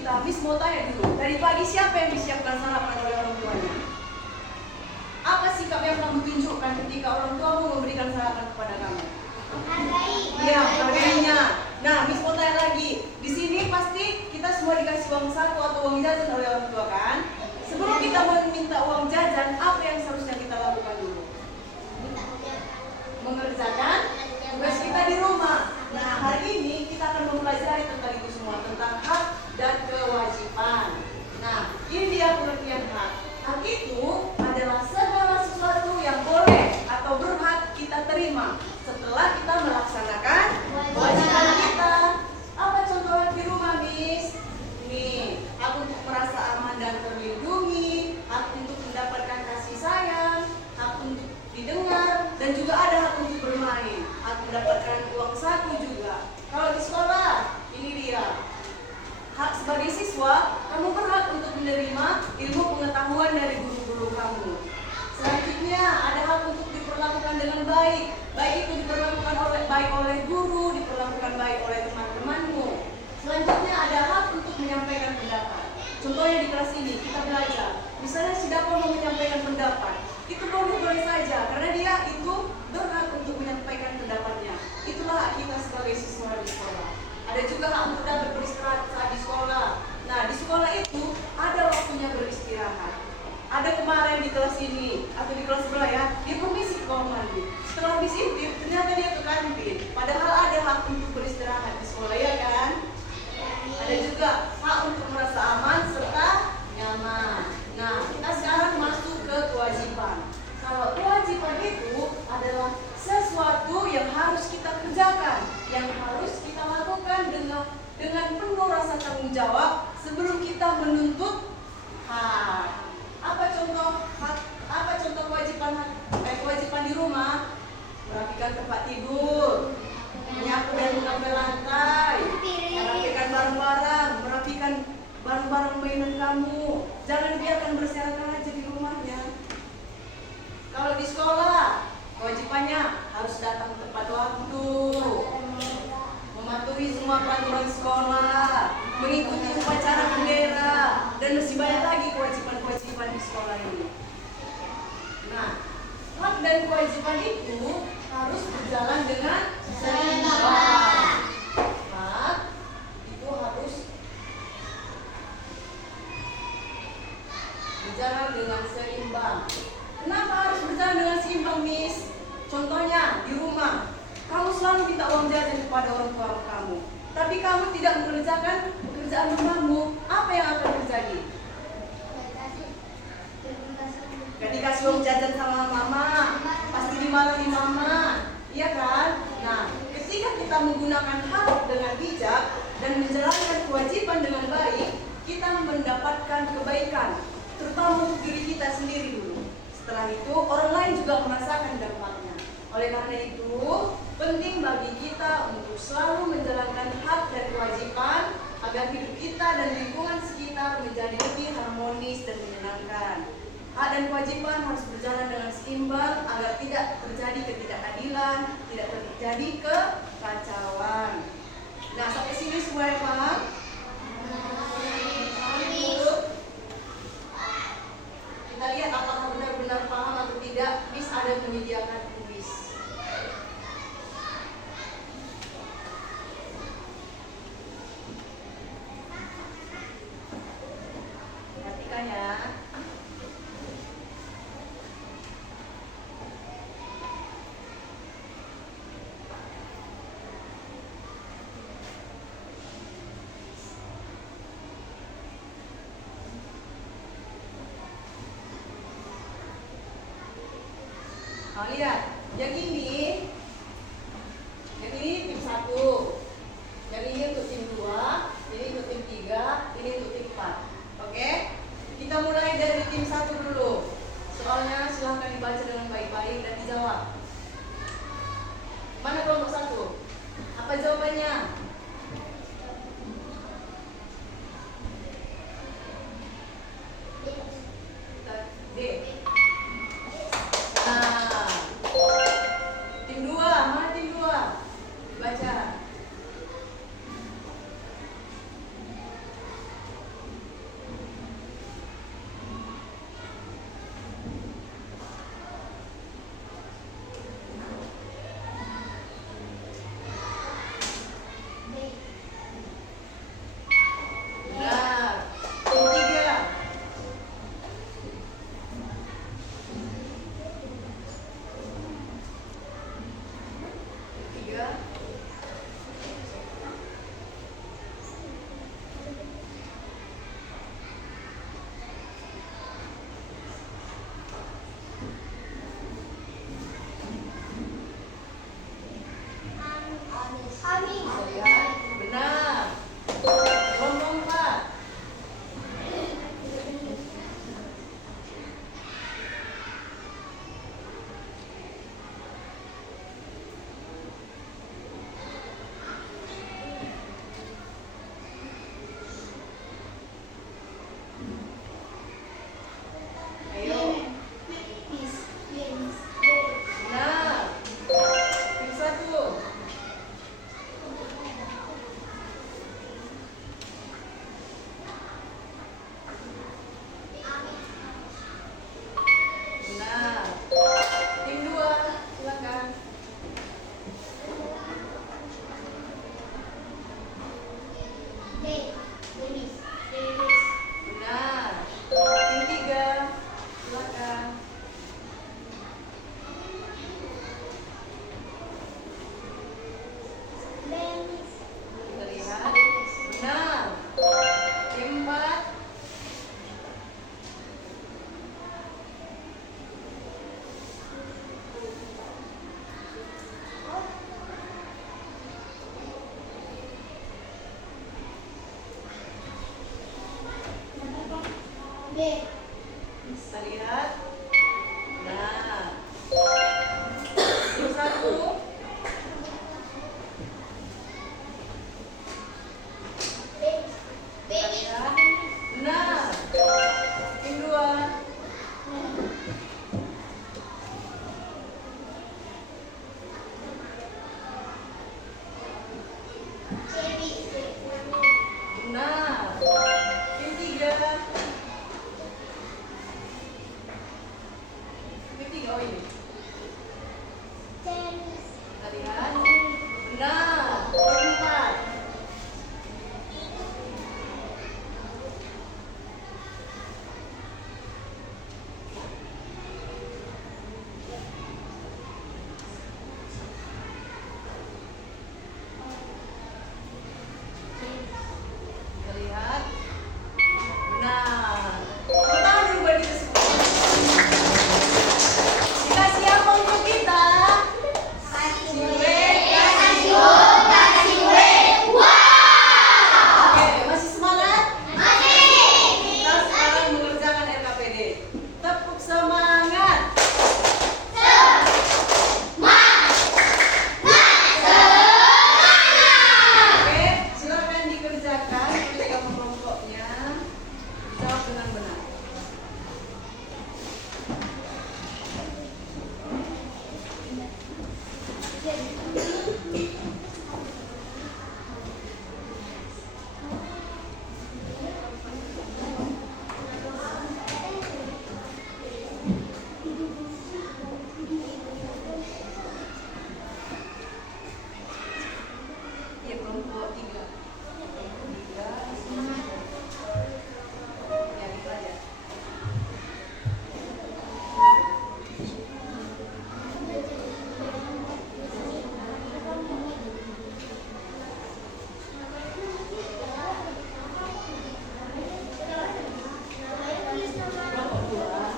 kita, Miss mau tanya dulu, dari pagi siapa yang disiapkan sarapan oleh orang tuanya? Apa sikap yang kamu tunjukkan ketika orang tuamu memberikan sarapan kepada kamu? Menghargai. Iya, menghargainya. Nah, Miss mau tanya lagi, di sini pasti kita semua dikasih uang saku atau uang jajan oleh orang tua kan? Sebelum kita meminta uang jajan, apa yang seharusnya kita lakukan dulu? Mengerjakan tugas kita di rumah. Nah, hari ini kita akan mempelajari tentang itu semua, tentang hak dan kewajiban. Nah, ini dia pengertian hak. Hak itu adalah segala sesuatu yang boleh atau berhak kita terima setelah kita melaksanakan kewajiban kita. Apa contoh hak di rumah, Miss? Nih, hak untuk merasa aman dan terlindungi, hak untuk mendapatkan kasih sayang, hak untuk didengar, dan juga ada hak untuk bermain, hak mendapatkan uang saku juga. Kalau di sekolah, ini dia hak sebagai siswa, kamu berhak untuk menerima ilmu pengetahuan dari guru-guru kamu. Selanjutnya ada hak untuk diperlakukan dengan baik, baik itu diperlakukan baik oleh guru, diperlakukan baik oleh teman-temanmu. Selanjutnya ada hak untuk menyampaikan pendapat. Contohnya di kelas ini kita belajar, misalnya si Dapol mau menyampaikan pendapat, itu boleh saja karena dia itu berhak untuk menyampaikan pendapatnya. Itulah hak kita sebagai siswa di sekolah. Ada juga hak untuk dapat beristirahat saat di sekolah. Nah, di sekolah itu ada waktunya beristirahat. Ada kemarin di kelas ini atau di kelas sebelah ya, dia permisi ke kamar mandi. Setelah habis intip, ternyata dia ke kantin. Padahal ada hak untuk beristirahat di sekolah, ya kan? Ada juga hak untuk merasa aman serta nyaman. Nah, kita sekarang masuk ke kewajiban. Kalau kewajiban itu adalah sesuatu yang harus kita kerjakan, yang harus kita lakukan dengan penuh rasa tanggung jawab sebelum kita menuntut hak. Apa contoh kewajiban di rumah? Merapikan tempat tidur, menyapu dan mengepel lantai, merapikan barang-barang, merapikan barang-barang mainan kamu. Jangan biarkan berserakan aja di rumahnya. Kalau di sekolah, kewajibannya harus datang tepat waktu, mematuhi semua peraturan sekolah, mengikuti upacara bendera, dan masih banyak lagi kewajiban-kewajiban di sekolah ini. Nah, hak dan kewajiban itu harus berjalan dengan seimbang. Hak itu harus berjalan dengan seimbang. Kenapa harus berjalan dengan seimbang, Miss? Contohnya di rumah, kamu selalu minta uang jajan kepada orang tua kamu, tapi kamu tidak mengerjakan pekerjaan rumahmu. Apa yang akan terjadi? Gak dikasih uang jajan sama mama, pasti dimarahi mama, iya kan? Nah, ketika kita menggunakan hak dengan bijak dan menjalankan kewajiban dengan baik, kita mendapatkan kebaikan, terutama untuk diri kita sendiri dulu. Setelah itu, orang lain juga merasakan dampaknya. Oleh karena itu, penting bagi kita untuk selalu menjalankan hak dan kewajiban agar hidup kita dan lingkungan sekitar menjadi lebih harmonis dan menyenangkan. Hak dan kewajiban harus berjalan dengan seimbang agar tidak terjadi ketidakadilan, tidak terjadi kekacauan. Nah, sampai sini semua yang paham? Kita lihat apakah benar-benar paham atau tidak. Miss ada menyediakan kuis. Perhatikan ya. Nah, lihat, yang ini tim 1, yang ini untuk tim 2, ini untuk tim 3, ini untuk tim 4. Oke? Kita mulai dari tim 1 dulu. Soalnya silahkan dibaca dengan baik-baik dan dijawab. Mana kelompok 1? Apa jawabannya? D. Nah, Bisa lihat. Nah, yang satu. Bisa lihat. Nah, yang dua. Nah, yang tiga. Yang tiga, oh ini. Kita lihat. Nah, yang empat. Kita lihat. Nah, pertama dulu buat kita semua. Dikasih apa untuk kita? Oke, masih semangat? Kita sekarang mengerjakan RKPD. Tepuk semangat. Oke, silakan dikerjakan ketika kelompoknya. Jawab dengan benar. Iya, kelompok tiga. Tiga. Ya, gitu aja. Kelompok dua.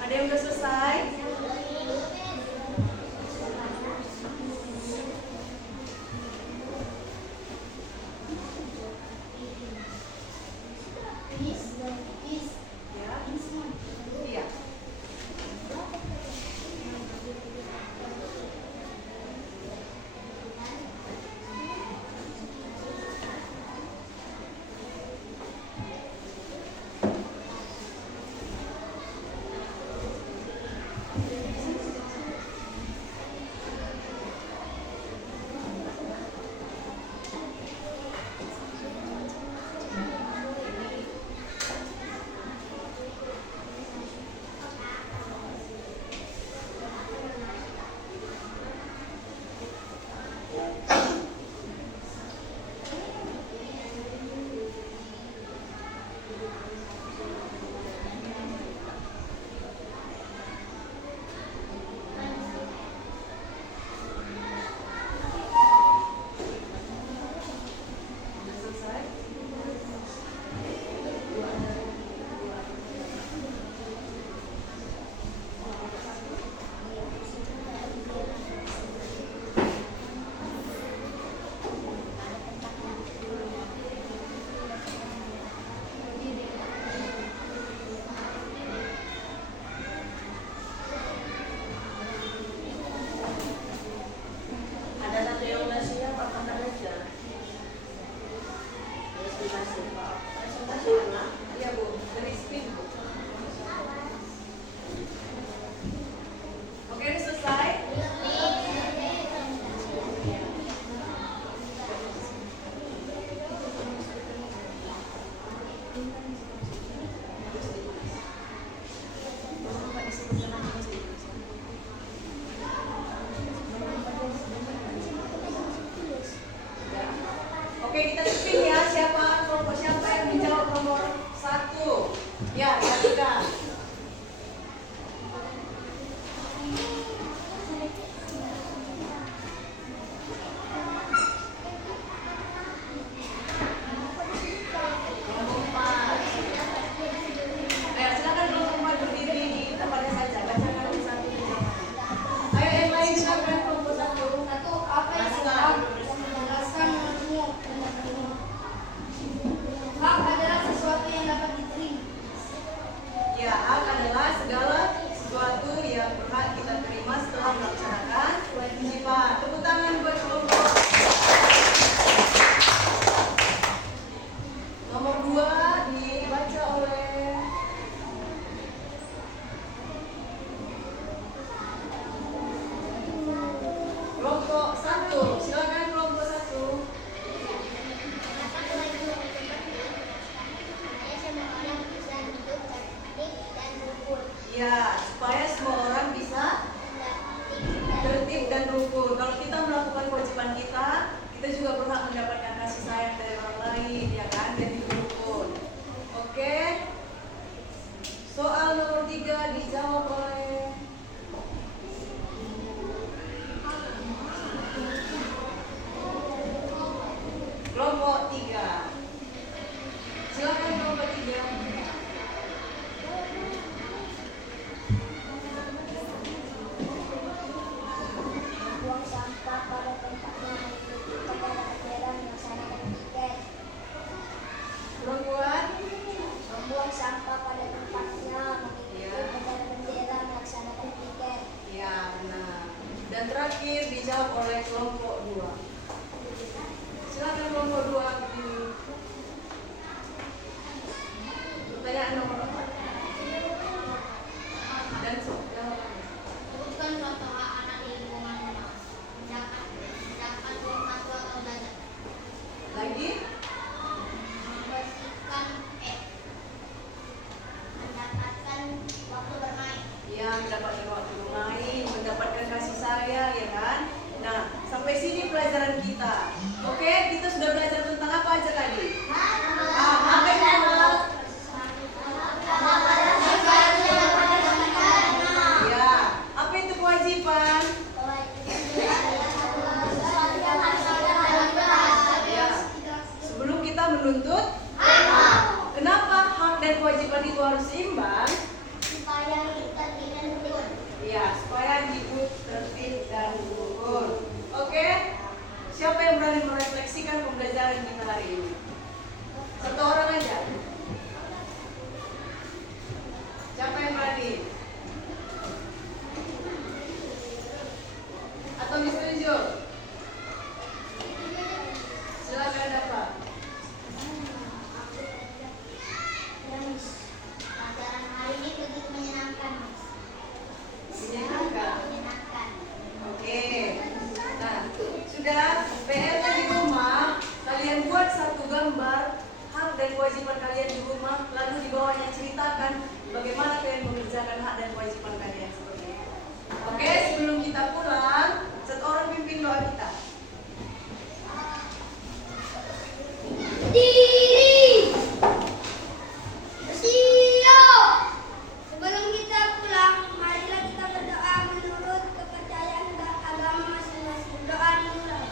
Ada yang udah selesai? Ya. Iya. Udah selesai? Ada satu yang udah siap, apa aja? Presentasi, Pak. Presentasi mana? Iya, Bu. Dari spin, Bu. Oke, udah selesai? Oke, kita spin ya. Siapa yang menjawab nomor 1? menuntut hak. Kenapa hak dan kewajiban itu harus seimbang? Supaya tertib dan rukun. Iya, supaya hidup tertib dan rukun. Oke? Siapa yang berani merefleksikan pembelajaran kita hari ini? Satu orang aja. Siapa yang berani? Atau Mr. Jo? Silakan apa? Pelajaran hari ini begitu menyenangkan, Mas. Menyenangkan. Menyenangkan. Oke. Nah, sudah PR-nya di rumah, kalian buat satu gambar hak dan kewajiban kalian di rumah, lalu di bawahnya ceritakan bagaimana kalian mengerjakan hak dan kewajiban kalian seperti itu. Oke, sebelum kita pulang, satu orang pimpin doa kita. Diri. Siap. Sebelum kita pulang, marilah kita berdoa menurut kepercayaan agama masing-masing. Doa dimulai.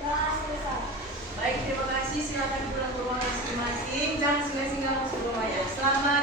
Doa selesai. Baik, terima kasih. Silakan pulang ke rumah masing-masing. Jangan singgah-singgah masuk rumah ya. Selamat